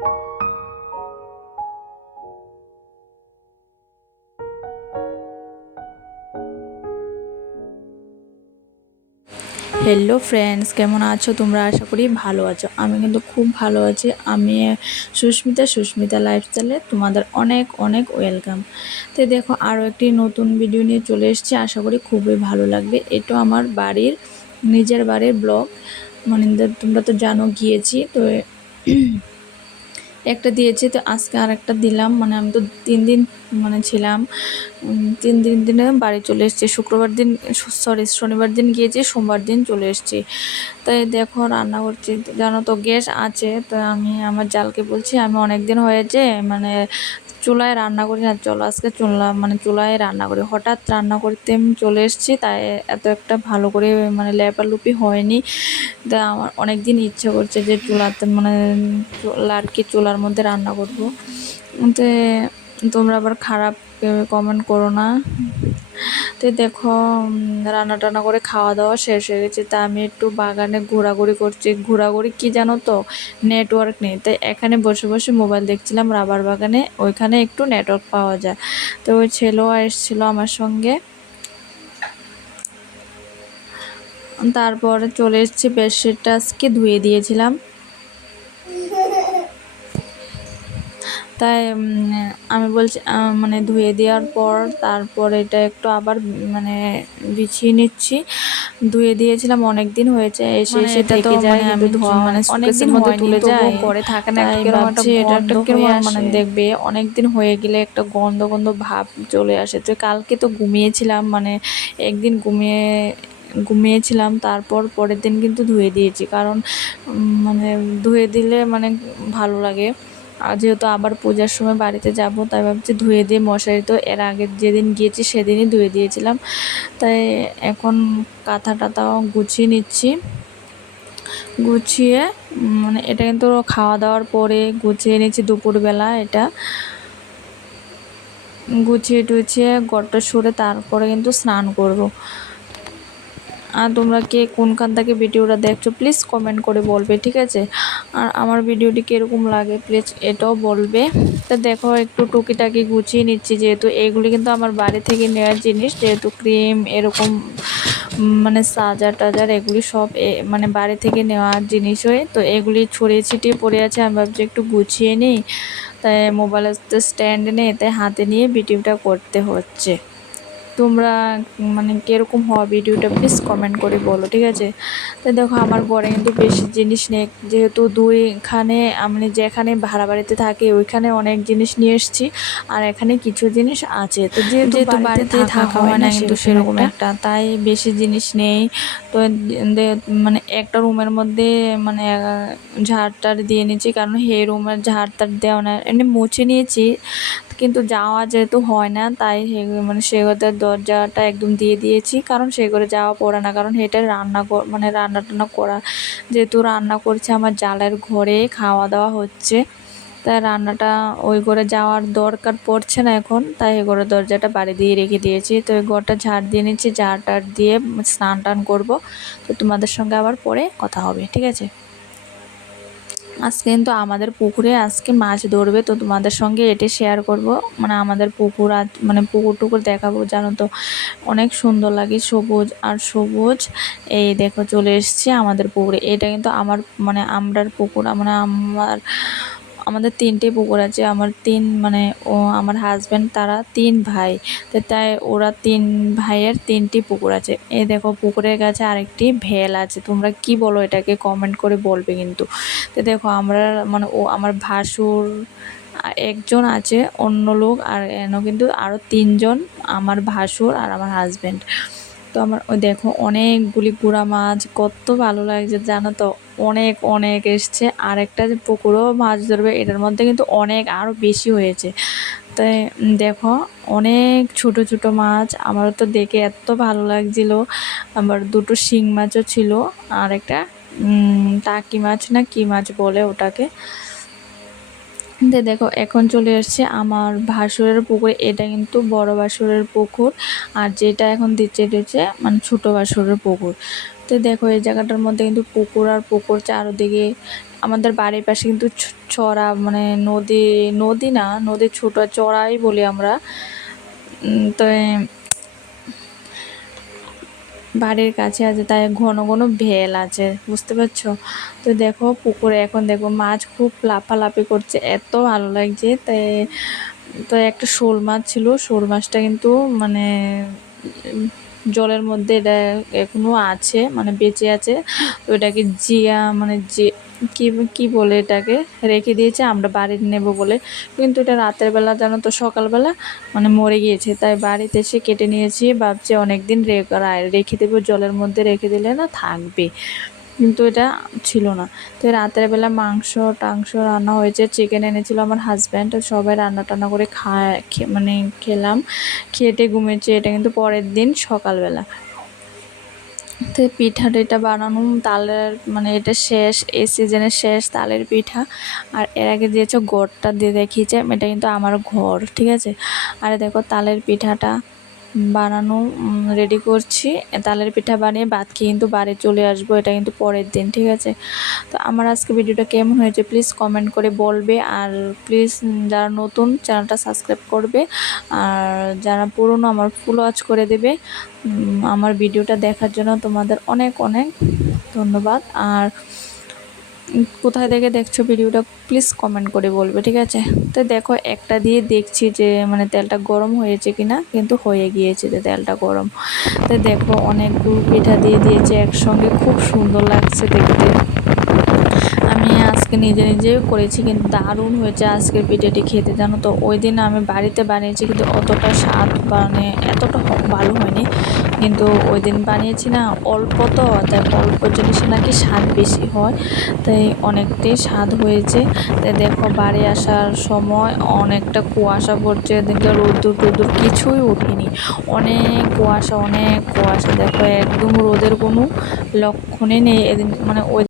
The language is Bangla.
হ্যালো ফ্রেন্ডস, কেমন আছো তোমরা? আশা করি ভালো আছো। আমি কিন্তু খুব ভালো আছি। আমি সুস্মিতা লাইফস্টাইলে তোমাদের অনেক অনেক ওয়েলকাম। তো দেখো, আরও একটি নতুন ভিডিও নিয়ে চলে এসেছি। আশা করি খুবই ভালো লাগবে। এটা আমার নিজের বাড়ির ব্লগ। মানে তোমরা তো জানো, গিয়েছি তো একটা দিয়েছি, তো আজকে আর একটা দিলাম। মানে আমি তো 3 দিন ছিলাম। 3 দিনে বাড়ি চলে এসেছি। শনিবার দিন গিয়েছি, সোমবার দিন চলে এসেছি। তাই দেখো, রান্না করছি। জানো তো, গ্যাস আছে। তো আমি আমার জালকে বলছি, আমি অনেক দিন হয়েছে চুলায় রান্না করি না, চলো আজকে চুলায় রান্না করি। হঠাৎ রান্না করতে আমি চলে এসেছি, তাই এত একটা ভালো করে লেপালুপি হয়নি। তা আমার অনেক দিন ইচ্ছে করছে যে চুলাতে চুলার মধ্যে রান্না করব। তো তোমরা আবার খারাপ কমেন্ট করো না। তো দেখো, রান্না টান্না করে খাওয়া দাওয়া শেষ হয়ে গেছে। তা আমি একটু বাগানে ঘোরাঘুরি করছি। ঘোরাঘুরি কি জানো তো, নেটওয়ার্ক নেই, তাই এখানে বসে বসে মোবাইল দেখছিলাম। রাবার বাগানে ওইখানে একটু নেটওয়ার্ক পাওয়া যায়। তো ওই ছেলেও এসেছিলো আমার সঙ্গে। তারপরে চলে এসেছি, বেডশিটটা আজকে ধুয়ে দিয়েছিলাম। তাই আমি বলছি, ধুয়ে দেওয়ার পর তারপর এটা একটু আবার বিছিয়ে নিচ্ছি। ধুয়ে দিয়েছিলাম, অনেক দিন হয়েছে, এসে থেকে যায়, কিন্তু ধোয়া অনেক দিন মধ্যে তুলে যায়, পরে থাকে না। ভাবছি এটা একটা কেমন দেখবে, অনেক দিন হয়ে গেলে একটা গন্ধ গন্ধ ভাব চলে আসে। তো কালকে তো ঘুমিয়েছিলাম, একদিন ঘুমিয়েছিলাম, তারপর পরের দিন কিন্তু ধুয়ে দিয়েছি। কারণ ধুয়ে দিলে ভালো লাগে। আর যেহেতু আবার পূজার সময় বাড়িতে যাব, তাই ভাবছি ধুয়ে দিয়ে মশারি তো এর আগে যেদিন গিয়েছি সেদিনই ধুয়ে দিয়েছিলাম। তাই এখন কাঁথা টাথাও গুছিয়ে নিচ্ছি। গুছিয়ে এটা কিন্তু খাওয়া দাওয়ার পরে গুছিয়ে নিচ্ছি, দুপুরবেলা এটা গুছিয়ে টুছিয়ে ঘরটা সরে তারপরে কিন্তু স্নান করব। আর তোমরা কে কোনখান থেকে ভিডিওটা দেখছো প্লিজ কমেন্ট করে বলবে, ঠিক আছে? আর আমার ভিডিওটি কীরকম লাগে প্লিজ এটাও বলবে। তা দেখো, একটু টুকিটাকি গুছিয়ে নিচ্ছি, যেহেতু এগুলি কিন্তু আমার বাড়ি থেকে নেওয়ার জিনিস। যেহেতু ক্রিম এরকম চার্জার টাজার এগুলি সব বাড়ি থেকে নেওয়ার জিনিস হয়। তো এগুলি ছড়িয়ে ছিটিয়ে পড়ে আছে, আমি ভাবছি একটু গুছিয়ে নিই। তাই মোবাইলের স্ট্যান্ড নিয়ে তাই হাতে নিয়ে ভিডিওটা করতে হচ্ছে। তোমরা কীরকম হওয়া ভিডিওটা প্লিজ কমেন্ট করে বলো, ঠিক আছে? তো দেখো, আমার ঘরে কিন্তু বেশি জিনিস নেই, যেহেতু দুইখানে আমি যেখানে ভাড়া বাড়িতে থাকি ওইখানে অনেক জিনিস নিয়ে এসেছি, আর এখানে কিছু জিনিস আছে। তো যেহেতু বাড়িতে থাকা হয় না কিন্তু সেরকম একটা, তাই বেশি জিনিস নেই। তো একটা রুমের মধ্যে ঝাড়টার দিয়ে নিয়েছি, কারণ সেই রুমের ঝাড়টার দেওয়া না, এমনি মুছে নিয়েছি, কিন্তু যাওয়া যেহেতু হয় না, তাই সে ঘরের দরজাটা একদম দিয়ে দিয়েছি। কারণ সে ঘরে যাওয়া পড়ে না, কারণ এটা রান্না টান্না করা, যেহেতু রান্না করছে আমার জালের ঘরে, খাওয়া দাওয়া হচ্ছে, তাই রান্নাটা ওই ঘরে যাওয়ার দরকার পড়ছে না এখন। তাই এই ঘরের দরজাটা বাড়ি দিয়ে রেখে দিয়েছি। তো এই ঘরটা ঝাড় দিয়ে নিচ্ছি, ঝাড় টাড় দিয়ে স্নান টান করবো। তো তোমাদের সঙ্গে আবার পরে কথা হবে, ঠিক আছে? আজকে কিন্তু আমাদের পুকুরে আজকে মাছ ধরবে, তো তোমাদের সঙ্গে এটা শেয়ার করব। আমাদের পুকুর পুকুর টুকুর দেখাবো। জানো তো, অনেক সুন্দর লাগে, সবুজ আর সবুজ। এই দেখো, চলে এসেছি আমাদের পুকুরে। এটা কিন্তু আমার আমরার পুকুর। আমাদের 3টে পুকুর আছে। আমার হাজব্যান্ড তারা 3 ভাই, তাই ওরা 3 ভাইয়ের 3টি পুকুর আছে। এই দেখো, পুকুরের কাছে আরেকটি ভেল আছে। তোমরা কি বলো এটাকে কমেন্ট করে বলবে কিন্তু। তো দেখো, আমরা আমার ভাসুর একজন আছে, অন্য লোক, আর কিন্তু আরও 3জন, আমার ভাসুর আর আমার হাজব্যান্ড। তো আমার ওই দেখো, অনেকগুলি গুড়া মাছ, কত ভালো লাগছে জানো তো, অনেক অনেক এসছে। আর একটা যে পুকুরেও মাছ ধরবে, এটার মধ্যে কিন্তু অনেক আরও বেশি হয়েছে। তাই দেখো, অনেক ছোট ছোট মাছ, আমারও তো দেখে এত ভালো লাগছিল। আবার 2টো শিং মাছও ছিল, আর একটা টাকি মাছ না কি মাছ বলে ওটাকে। দেখো, এখন চলে এসছে আমার ভাসুরের পুকুরে। এটা কিন্তু বড় ভাসুরের পুকুর, আর যেটা এখন দিচ্ছে এটা হচ্ছে ছোট ভাসুরের পুকুর। তো দেখো, এই জায়গাটার মধ্যে কিন্তু পুকুর আর পুকুর চারদিকে আমাদের বাড়ির পাশে কিন্তু চড়া, মানে নদী, নদী না, নদীর ছোট চড়াই বলি আমরা। তো বাড়ির কাছে আছে, তাই ঘন ঘন ভেল আছে, বুঝতে পারছো। তো দেখো পুকুরে এখন দেখো মাছ খুব লাফালাফি করছে, এত ভালো লাগছে। তাই তো একটা শোল মাছ ছিল, শোল মাছটা কিন্তু মানে জলের মধ্যে এটা এখনো আছে, মানে বেঁচে আছে। তো এটাকে জিয়া মানে যে কি কি বলে এটাকে রেখে দিয়েছে আমরা বাড়ি নেব বলে, কিন্তু এটা রাতের বেলা জানো তো, সকালবেলা মানে মরে গিয়েছে। তাই বাড়িতে এসে কেটে নিয়েছি, ভাবছি অনেক দিন রেখে দেবো, জলের মধ্যে রেখে দিলে না থাকবে, কিন্তু এটা ছিল না। তো রাতের বেলা মাংস টাংস রান্না হয়েছে, চিকেন এনেছিল আমার হাজব্যান্ড, সবাই রান্না টান্না করে মানে খেলাম, খেটে ঘুমিয়েছে। এটা কিন্তু পরের দিন সকালবেলা। তো পিঠা টিঠা বানানো, তালের মানে এটা শেষ, এই সিজনের শেষ তালের পিঠা। আর এর আগে দিয়েছে গোড়টা দিয়ে দেখিয়েছে, এটা কিন্তু আমার ঘর, ঠিক আছে। আর দেখো তালের পিঠাটা বানানো রেডি করছি। তালের পিঠা বানিয়ে ভাত খেয়ে কিন্তু বাড়ি চলে আসবো, এটা কিন্তু পরের দিন, ঠিক আছে। তো আমার আজকে ভিডিওটা কেমন হয়েছে প্লিজ কমেন্ট করে বলবে। আর প্লিজ যারা নতুন চ্যানেলটা সাবস্ক্রাইব করবে, আর যারা পুরনো আমার ফুল ওয়াচ করে দেবে। আমার ভিডিওটা দেখার জন্য তোমাদের অনেক অনেক ধন্যবাদ। আর কোথায় থেকে দেখছো ভিডিওটা প্লিজ কমেন্ট করে বলবে, ঠিক আছে। তো দেখো একটা দিয়ে দেখছি যে মানে তেলটা গরম হয়েছে কিনা, কিন্তু হয়ে গিয়েছে যে তেলটা গরম। তো দেখো অনেকগুলো পিঠা দিয়ে দিয়েছে একসঙ্গে, খুব সুন্দর লাগছে দেখতে। আমি আজকে নিজে নিজেও করেছি, কিন্তু দারুণ হয়েছে আজকের পিঠাটি খেতে, জানো তো। ওই দিন আমি বাড়িতে বানিয়েছি, কিন্তু অতটা স্বাদ মানে এতটা ভালো হয়নি। কিন্তু ওই দিন বানিয়েছি না অল্প, তো তাই অল্প জিনিসে নাকি স্বাদ বেশি হয়, তাই অনেকটাই স্বাদ হয়েছে। তাই দেখো বাড়ি আসার সময় অনেকটা কুয়াশা পড়ছে, এদিকে রোদ্দুর টোদ্দুর কিছুই ওঠেনি, অনেক কুয়াশা, অনেক কুয়াশা। দেখো একদম রোদের কোনো লক্ষণই নেই এদিন, মানে ওই